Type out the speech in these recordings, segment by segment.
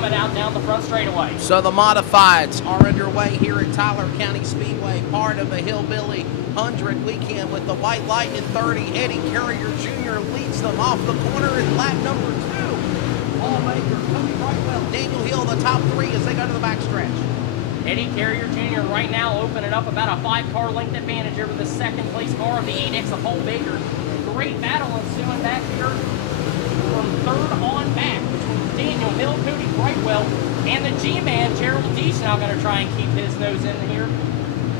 coming out down the front straightaway. So the modifieds are underway here at Tyler County Speedway, part of the Hillbilly 100 weekend with the White Lightning 30. Eddie Carrier Jr. leads them off the corner in lap number 2. Paul Baker, Cody Brightwell, Daniel Hill, the top 3 as they go to the backstretch. Eddie Carrier Jr. right now opening up about a 5-car length advantage over the second place car of the 8X of Paul Baker. Great battle ensuing back here from third on back between Daniel Hill, Cody Brightwell, and the G-Man, Gerald Deach, now going to try and keep his nose in here.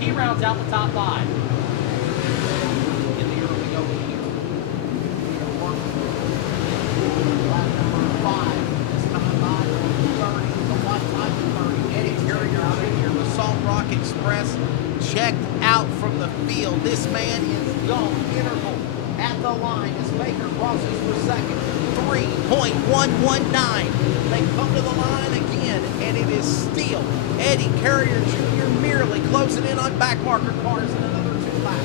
He rounds out the top 5. In the early going here. Lap number 5 is coming by 30, the White Lightning 30. Eddie Carrier Jr., the Salt Rock Express, checked out from the field. This man is gone. Integral at the line as Baker crosses for second. 3.119. They come to the line again, and it is still Eddie Carrier Jr. merely closing in on back marker cars in another 2 laps.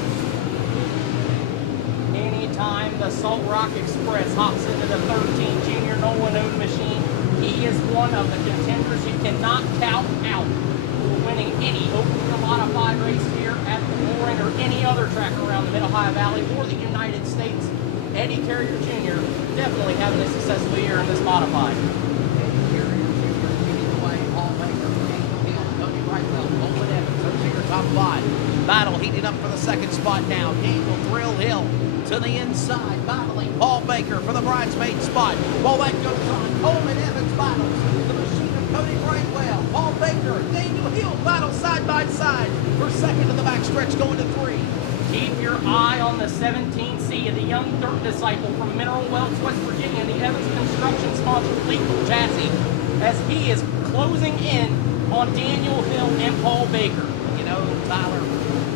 Anytime the Salt Rock Express hops into the 13 Junior Nolan-owned machine, he is one of the contenders you cannot count out for winning any open wheel modified race here at the Mooring or any other track around the Mid-Ohio Valley or the United States. Eddie Carrier Jr. definitely having a successful year in this modified. Eddie Carrier Jr. leading the way. Paul Baker, Daniel Hill, Cody Brightwell, Nolan Evans, those are your top 5. Battle heating up for the second spot now. Daniel Thrill Hill to the inside, battling Paul Baker for the bridesmaid spot. While that goes on, Coleman Evans battles the machine of Cody Brightwell. Paul Baker, Daniel Hill battle side by side for second in the backstretch going to 3. Keep your eye on the 17C of the young dirt disciple from Mineral Wells, West Virginia, the Evans Construction sponsored lethal chassis, as he is closing in on Daniel Hill and Paul Baker. You know, Tyler,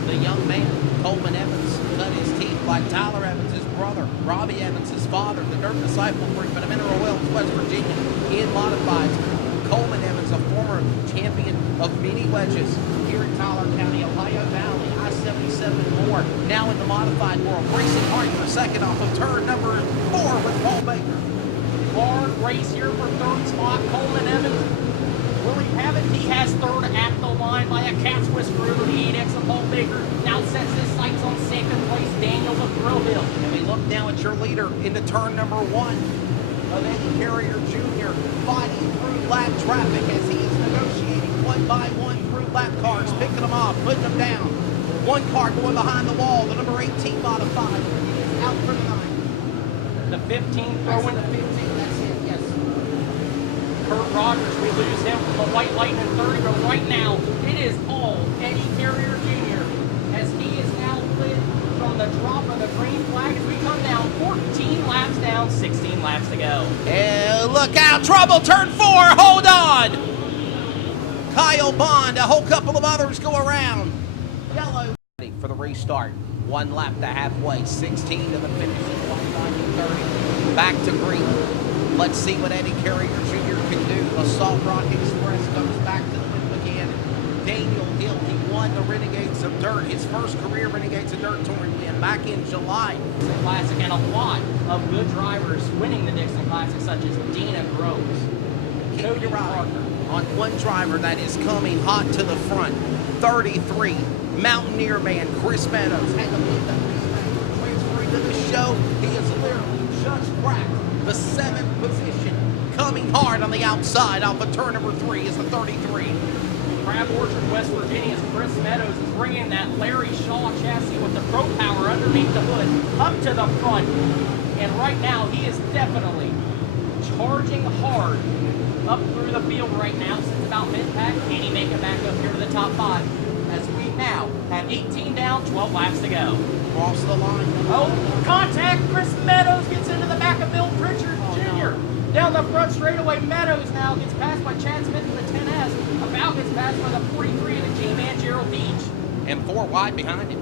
the young man, Coleman Evans, cut his teeth like Tyler Evans, his brother, Robbie Evans, his father, the dirt disciple group in Mineral Wells, West Virginia, in modifieds. Coleman Evans, a former champion of mini wedges here in Tyler County, Ohio Valley, I-77 and more. Now in the modified world, racing hard for second off of turn number 4 with Paul Baker. Hard race here for third spot. Coleman Evans, will he have it? He has third at the line by a cat's whisker over the 8X of Paul Baker. Now sets his sights on second place, Daniel the Thrill Hill. And we look now at your leader into turn number 1 of Eddie Carrier Jr. fighting through lap traffic as he is negotiating 1 by 1 through lap cars, picking them off, putting them down. 1 car going behind the wall, the number 18 modified, out for the 9. The 15 Throwing throwing the 15, that's it, yes. Kurt Rogers, we lose him from the White Lightning 30, but right now it is all Eddie Carrier Jr. as he is now lit from the drop of the green flag as we come down 14 laps down, 16 laps to go. And look out, trouble, turn 4, hold on. Kyle Bond, a whole couple of others go around. Yellow for the restart. 1 lap to halfway, 16 to the finish. 1:30. Back to green. Let's see what Eddie Carrier Jr. can do. The Salt Rock Express goes back to the middle again. Daniel Hill, he won the Renegades of Dirt, his first career Renegades of Dirt touring win back in July. Dixon Classic, and a lot of good drivers winning the Dixon Classic, such as Dina Groves, Cody Parker on one driver that is coming hot to the front. 33, Mountaineer man Chris Meadows had to leave that transferring to the show. He is literally just cracked the 7th position. Coming hard on the outside off of turn number 3 is the 33. Crab Orchard, West Virginia's Chris Meadows is bringing that Larry Shaw chassis with the Pro Power underneath the hood up to the front. And right now, he is definitely charging hard up through the field right now since about mid-pack. Can he make it back up here to the top 5? As we now have 18 down, 12 laps to go. Cross the line. Oh, contact! Chris Meadows gets into the back of Bill Pritchard Jr. Down the front straightaway, Meadows now gets passed by Chad Smith in the 10S. About gets passed by the 43 of the G-Man, Gerald Deach. And 4 wide behind him.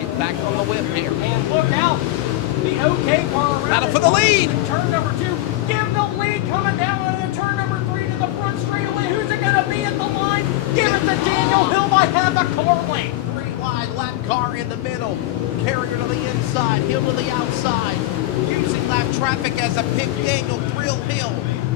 Get back on the whip here. And look out! The OK car around. Battle for the lead! Turn number 2. Give the lead coming down on the turn number 3 to the front straightaway. Who's it going to be at the line? Give it to Daniel Hill by half a car length. 3 wide, lap car in the middle. Carrier to the inside, Hill to the outside. Using lap traffic as a pick, Daniel Thrill Hill.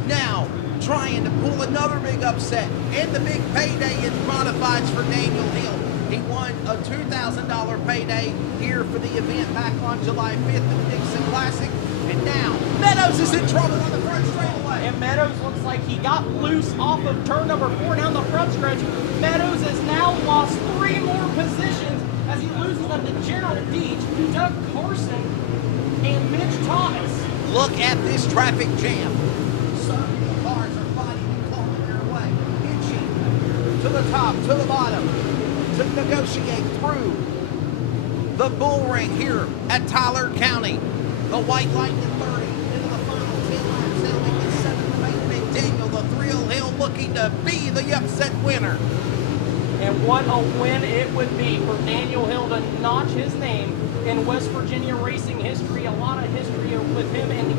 Now trying to pull another big upset and the big payday in modifieds for Daniel Hill. He won a $2,000 payday here for the event back on July 5th at the Dixon Classic. And now, Meadows is in trouble on the front straightaway. And Meadows looks like he got loose off of turn number 4 down the front stretch. Meadows has now lost 3 more positions as he loses them to Gerald Deach, Doug Carson, and Mitch Thomas. Look at this traffic jam. So many cars are fighting and clawing their way. Inching to the top, to the bottom, to negotiate through the bull ring here at Tyler County. The White Lightning 30 into the final 10 laps. It'll make it 7th remaining. And Daniel the Thrill Hill looking to be the upset winner. And what a win it would be for Daniel Hill to notch his name in West Virginia racing history. A lot of history with him and the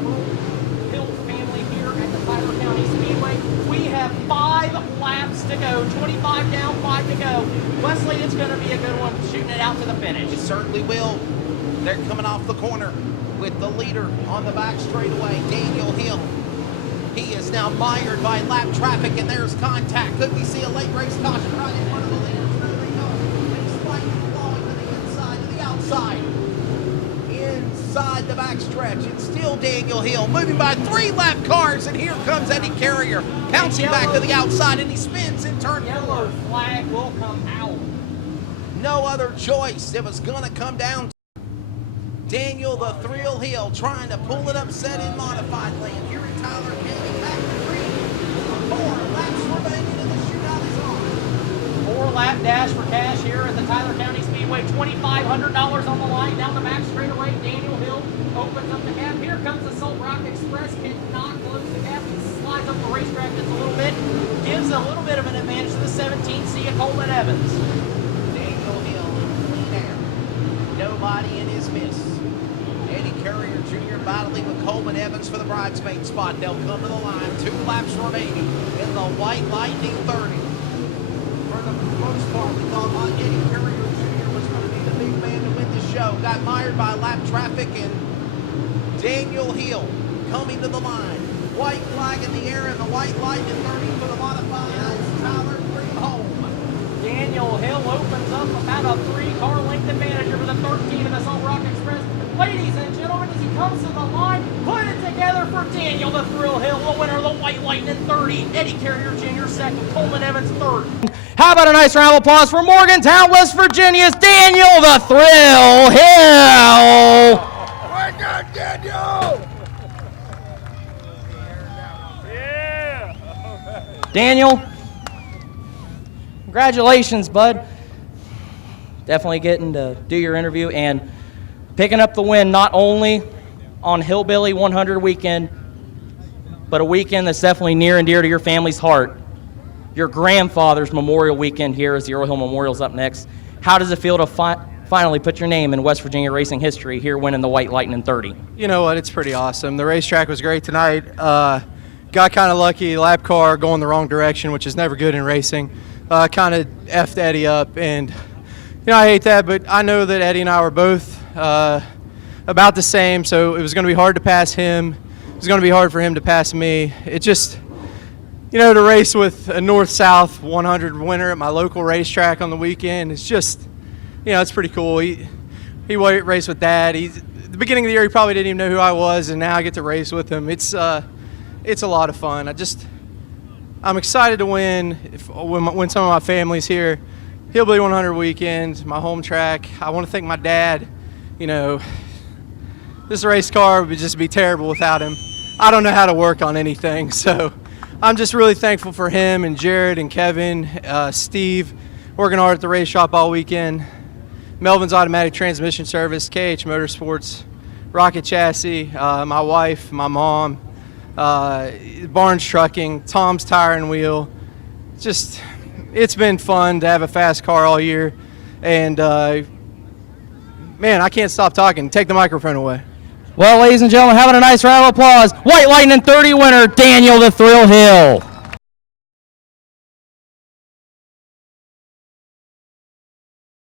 Hill family here at the Tyler County Speedway. We have 5 laps to go, 25 down, 5 to go. Wesley, it's going to be a good one, shooting it out to the finish. It certainly will. They're coming off the corner with the leader on the back straightaway, Daniel Hill. He is now mired by lap traffic, and there's contact. Could we see a late race caution right in front of the leaders? There they go. It's lightning flowing to the inside, to the outside. Inside the backstretch, it's still Daniel Hill moving by 3 lap cars, and here comes Eddie Carrier bouncing back to the outside, and he spins in turn 4. Yellow flag will come out. No other choice. It was going to come down to Daniel the Thrill Hill trying to pull it upset in modified land here in Tyler County. Back to 3. 4 laps remaining and the shootout is on. 4-lap dash for cash here at the Tyler County Speedway. $2,500 on the line down the back straightaway. Daniel Hill opens up the gap. Here comes the Salt Rock Express. Cannot close the gap. He slides up the racetrack just a little bit. Gives a little bit of an advantage to the 17th seed of Coleman Evans. Daniel Hill in clean air. Nobody in his midst. Eddie Carrier Jr. battling with Coleman Evans for the bridesmaid spot. They'll come to the line. 2 laps remaining in the White Lightning 30. For the most part, we thought Eddie Carrier Jr. was going to be the big man to win the show. Got mired by lap traffic, and Daniel Hill coming to the line. White flag in the air and the White Lightning 30 for the modified. Tyler, bring him home. Daniel Hill opens up about a 3-car length advantage over the 13 of the Salt Rock Express. Ladies and gentlemen, as he comes to the line, put it together for Daniel the Thrill Hill, the winner of the White Lightning 30. Eddie Carrier Jr. second, Coleman Evans third. How about a nice round of applause for Morgantown, West Virginia's Daniel the Thrill Hill. Wake up, Daniel! Yeah! Daniel, congratulations, bud. Definitely getting to do your interview and picking up the win not only on Hillbilly 100 weekend, but a weekend that's definitely near and dear to your family's heart. Your grandfather's Memorial Weekend here as the Earl Hill Memorial's up next. How does it feel to finally put your name in West Virginia racing history here winning the White Lightning 30? You know what? It's pretty awesome. The racetrack was great tonight. Got kind of lucky. Lap car going the wrong direction, which is never good in racing. Kind of effed Eddie up, and I hate that, but I know that Eddie and I were both about the same, so it was going to be hard to pass him. It was going to be hard for him to pass me. It just, to race with a North-South 100 winner at my local racetrack on the weekend, it's just, it's pretty cool. He raced with Dad. At the beginning of the year, he probably didn't even know who I was, and now I get to race with him. It's a lot of fun. I'm excited to win when some of my family's here. Hillbilly 100 weekend, my home track. I want to thank my dad. This race car would just be terrible without him. I don't know how to work on anything, so I'm just really thankful for him and Jared and Kevin, Steve, working hard at the race shop all weekend, Melvin's Automatic Transmission Service, KH Motorsports, Rocket Chassis, my wife, my mom, Barnes Trucking, Tom's Tire and Wheel. It's been fun to have a fast car all year, and man, I can't stop talking. Take the microphone away. Well, ladies and gentlemen, having a nice round of applause. White Lightning 30 winner, Daniel the Thrill Hill.